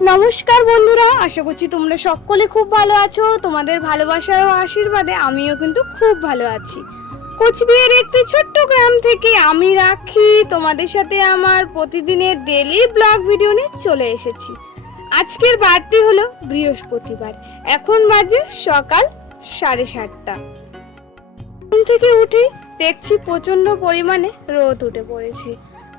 নমস্কার বন্ধুরা, আশা করছি তোমরা সকলে খুব ভালো আছো। তোমাদের ভালোবাসা ও আশীর্বাদে আমিও কিন্তু খুব ভালো আছি। কোচবিহার একটি ছোট্ট গ্রাম থেকে আমি রাখি। তোমাদের সাথে আমার প্রতিদিনের ডেলি ব্লগ ভিডিও নিয়ে চলে এসেছি। আজকের বারটি হলো বৃহস্পতিবার। এখন বাজে সকাল সাড়ে সাতটা। ঘুম থেকে উঠে দেখছি প্রচণ্ড পরিমাণে রোদ উঠে পড়েছে।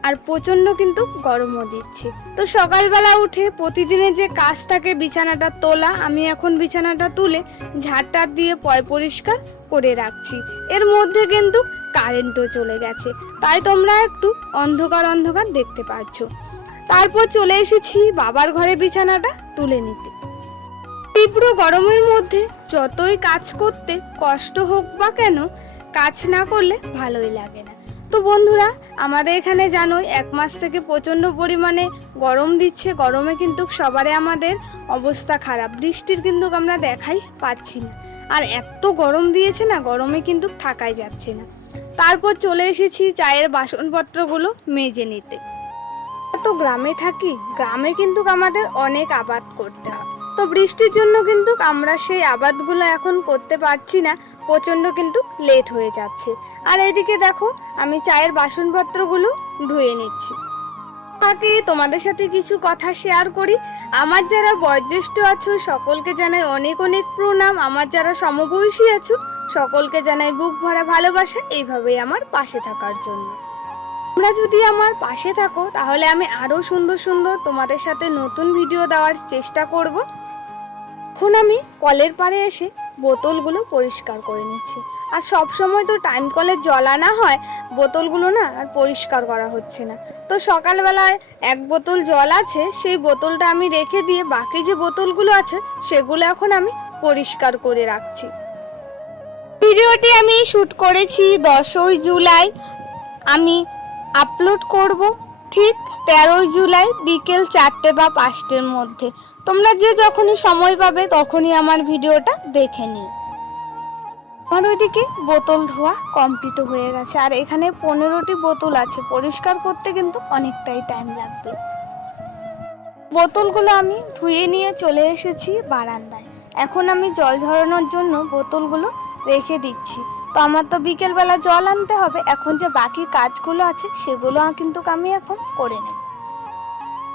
আর প্রচণ্ড কিন্তু গরমও দিচ্ছে। তো সকালবেলা উঠে প্রতিদিনের যে কাজ থাকে বিছানাটা তোলা, আমি এখন বিছানাটা তুলে ঝাড়টার দিয়ে পয় পরিষ্কার করে রাখছি। এর মধ্যে কিন্তু কারেন্টও চলে গেছে। তাই তোমরা একটু অন্ধকার অন্ধকার দেখতে পাচ্ছ তারপর চলে এসেছি বাবার ঘরে বিছানাটা তুলে নিতে। তীব্র গরমের মধ্যে যতই কাজ করতে কষ্ট হোক বা কেন, কাজ না করলে ভালোই লাগে না। বন্ধুরা, আমাদের এখানে জানোই এক মাস থেকে প্রচণ্ড পরিমাণে গরম দিচ্ছে। গরমে কিন্তু সবারই আমাদের অবস্থা খারাপ। বৃষ্টির কিন্তু আমরা দেখাই পাচ্ছি না। আর এত গরম দিয়েছে না, গরমে কিন্তু থাকাই যাচ্ছে না। তারপর চলে এসেছি চায়ের বাসনপত্রগুলো মেজে নিতে। তো গ্রামে থাকি, গ্রামে কিন্তু আমাদের অনেক আবাদ করতে হয়। তো বৃষ্টির জন্য কিন্তু আমরা সেই আবাদগুলো এখন করতে পারছি না। প্রচণ্ড কিন্তু লেট হয়ে যাচ্ছে। আর এদিকে দেখো, আমি চায়ের বাসনপত্রগুলো ধুয়ে নিচ্ছি। আগে তোমাদের সাথে কিছু কথা শেয়ার করি। আমার যারা বয়োজ্যেষ্ঠ আছো, সকলকে জানাই অনেক অনেক প্রণাম। আমার যারা সমবয়সী আছো, সকলকে জানাই বুক ভরা ভালোবাসা। এইভাবেই আমার পাশে থাকার জন্য। তোমরা যদি আমার পাশে থাকো, তাহলে আমি আরও সুন্দর সুন্দর তোমাদের সাথে নতুন ভিডিও দেওয়ার চেষ্টা করব। এখন আমি কলের পাড়ে এসে বোতলগুলো পরিষ্কার করে নিচ্ছি। আর সব সময় তো টাইম কলের জল আনা হয়, বোতলগুলো না আর পরিষ্কার করা হচ্ছে না। তো সকালবেলায় এক বোতল জল আছে, সেই বোতলটা আমি রেখে দিয়ে বাকি যে বোতলগুলো আছে, সেগুলো এখন আমি পরিষ্কার করে রাখছি। ভিডিওটি আমি শ্যুট করেছি দশই জুলাই। আমি আপলোড করব ঠিক তেরোই জুলাই বিকেল চারটে বা পাঁচটের মধ্যে। তোমরা যে যখনই সময় পাবে তখনই আমার ভিডিওটা দেখে নিও। আমার ওইদিকে বোতল ধোয়া কমপ্লিট হয়ে গেছে। আর এখানে পনেরোটি বোতল আছে। পরিষ্কার করতে কিন্তু অনেকটাই টাইম লাগবে। বোতলগুলো আমি ধুয়ে নিয়ে চলে এসেছি বারান্দায়। এখন আমি জল ঝরানোর জন্য বোতলগুলো রেখে দিচ্ছি। তো আমার তো বিকেলবেলা জল আনতে হবে। এখন যে বাকি কাজগুলো আছে, সেগুলো কিন্তু আমি এখন করে নেব।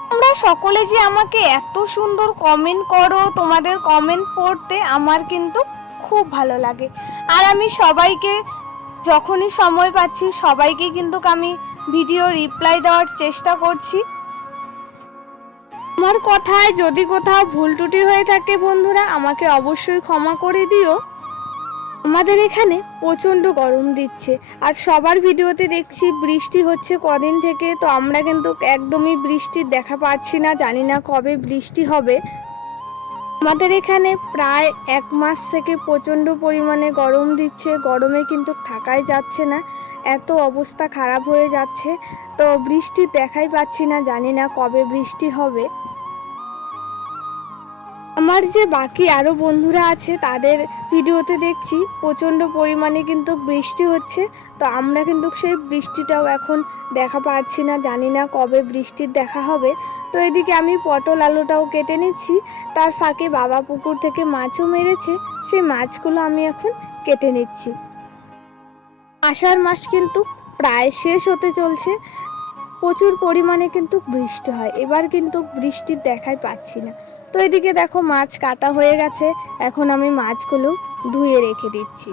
তোমরা সকলে যে আমাকে এত সুন্দর কমেন্ট করো, তোমাদের কমেন্ট পড়তে আমার কিন্তু খুব ভালো লাগে। আর আমি সবাইকে যখনই সময় পাচ্ছি, সবাইকে কিন্তু আমি ভিডিও রিপ্লাই দেওয়ার চেষ্টা করছি। আমার কথায় যদি কোথাও ভুল ত্রুটি হয়ে থাকে বন্ধুরা, আমাকে অবশ্যই ক্ষমা করে দিও। আমাদের এখানে প্রচণ্ড গরম দিচ্ছে। আর সবার ভিডিওতে দেখছি বৃষ্টি হচ্ছে কদিন থেকে, তো আমরা কিন্তু একদমই বৃষ্টির দেখা পাচ্ছি না, জানি না কবে বৃষ্টি হবে। আমাদের এখানে প্রায় এক মাস থেকে প্রচণ্ড পরিমাণে গরম দিচ্ছে, গরমে কিন্তু থাকাই যাচ্ছে না, এত অবস্থা খারাপ হয়ে যাচ্ছে, তো বৃষ্টি দেখাই পাচ্ছি না, জানি না কবে বৃষ্টি হবে। আমার যে বাকি আরও বন্ধুরা আছে, তাদের ভিডিওতে দেখছি, প্রচণ্ড পরিমাণে কিন্তু বৃষ্টি হচ্ছে। তো আমরা কিন্তু সেই বৃষ্টিটাও এখন দেখা পাচ্ছি না, জানি না কবে বৃষ্টির দেখা হবে। তো এদিকে আমি পটল আলুটাও কেটে নিচ্ছি। তার ফাঁকে বাবা পুকুর থেকে মাছও মেরেছে, সেই মাছগুলো আমি এখন কেটে নিচ্ছি। আষাঢ় মাস কিন্তু প্রায় শেষ হতে চলছে। প্রচুর পরিমাণে কিন্তু বৃষ্টি হয়। এবার কিন্তু বৃষ্টির দেখাই পাচ্ছি না। তো এদিকে দেখো মাছ কাটা হয়ে গেছে। এখন আমি মাছগুলো ধুয়ে রেখে দিচ্ছি।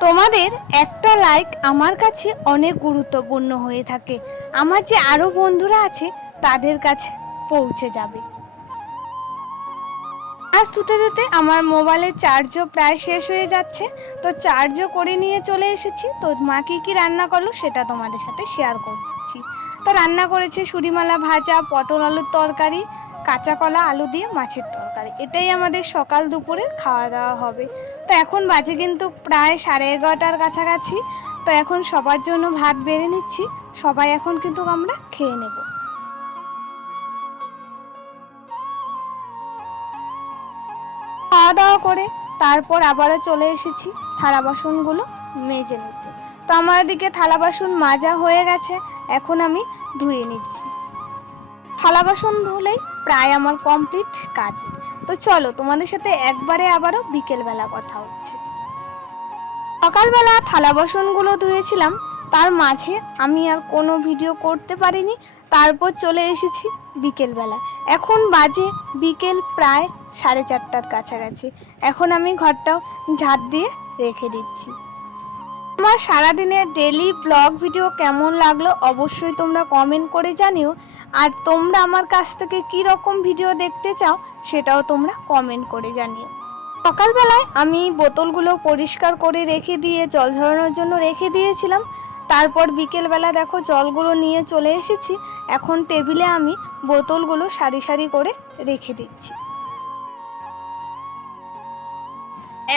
তোমাদের একটা লাইক আমার কাছে অনেক গুরুত্বপূর্ণ হয়ে থাকে। আমার যে আরও বন্ধুরা আছে, তাদের কাছে পৌঁছে যাবে। আজ ধুতে ধুতে আমার মোবাইলের চার্জও প্রায় শেষ হয়ে যাচ্ছে। তো চার্জও করে নিয়ে চলে এসেছি। তো মা কী কী রান্না করল সেটা তোমাদের সাথে শেয়ার করছি। তো রান্না করেছে সুরিমালা ভাজা, পটল আলুর তরকারি, কাঁচা কলা, আলু দিয়ে মাছের তরকারি। এটাই আমাদের সকাল দুপুরের খাওয়া দাওয়া হবে। তো এখন বাজে কিন্তু প্রায় সাড়ে এগারোটার কাছাকাছি। তো এখন সবার জন্য ভাত বেড়ে নিচ্ছি। সবাই এখন কিন্তু আমরা খেয়ে নেব। করে তারপর আবারও চলে এসেছি থালা বাসনগুলো মেজে নিতে। তো আমার দিকে থালা বাসন মাজা হয়ে গেছে, এখন আমি ধুয়ে নিচ্ছি। থালা বাসন ধুলেই প্রায় আমার কমপ্লিট কাজ তো চলো, তোমাদের সাথে একবারে আবারও বিকেলবেলা কথা হচ্ছে। সকালবেলা থালা বাসনগুলো ধুয়েছিলাম, তার মাঝে আমি আর কোনো ভিডিও করতে পারিনি, তারপর চলে এসেছি বিকেলবেলা। এখন বাজে বিকেল প্রায় সাড়ে চারটার কাছাকাছি। এখন আমি ঘরটাও ঝাঁট দিয়ে রেখে দিচ্ছি। আমার সারাদিনের ডেলি ব্লগ ভিডিও কেমন লাগল অবশ্যই তোমরা কমেন্ট করে জানিও। আর তোমরা আমার কাছ থেকে কী রকম ভিডিও দেখতে চাও সেটাও তোমরা কমেন্ট করে জানিও। সকালবেলায় আমি বোতলগুলো পরিষ্কার করে রেখে দিয়ে জল ঝরানোর জন্য রেখে দিয়েছিলাম। তারপর বিকেলবেলা দেখো জলগুলো নিয়ে চলে এসেছি। এখন টেবিলে আমি বোতলগুলো সারি সারি করে রেখে দিচ্ছি।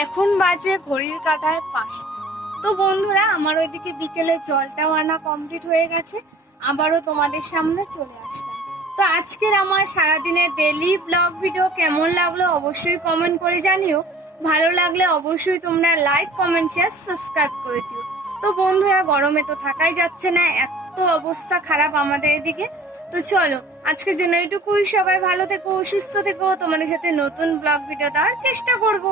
এখন বাজে ঘড়ির কাঁটায় পাঁচটা। তো বন্ধুরা, আমার ওইদিকে বিকেলে জলটাও আনা কমপ্লিট হয়ে গেছে। আবারও তোমাদের সামনে চলে আসলাম। তো আজকের আমার সারাদিনের ডেলি ব্লগ ভিডিও কেমন লাগল অবশ্যই কমেন্ট করে জানিও। ভালো লাগলে অবশ্যই তোমরা লাইক কমেন্ট শেয়ার সাবস্ক্রাইব করে দিও। তো বন্ধুরা, গরমে তো থাকাই যাচ্ছে না, এত অবস্থা খারাপ আমাদের এদিকে। তো চলো, আজকের জন্য এইটুকুই। সবাই ভালো থেকো, সুস্থ থেকো। তোমাদের সাথে নতুন ব্লগ ভিডিও দেওয়ার চেষ্টা করব।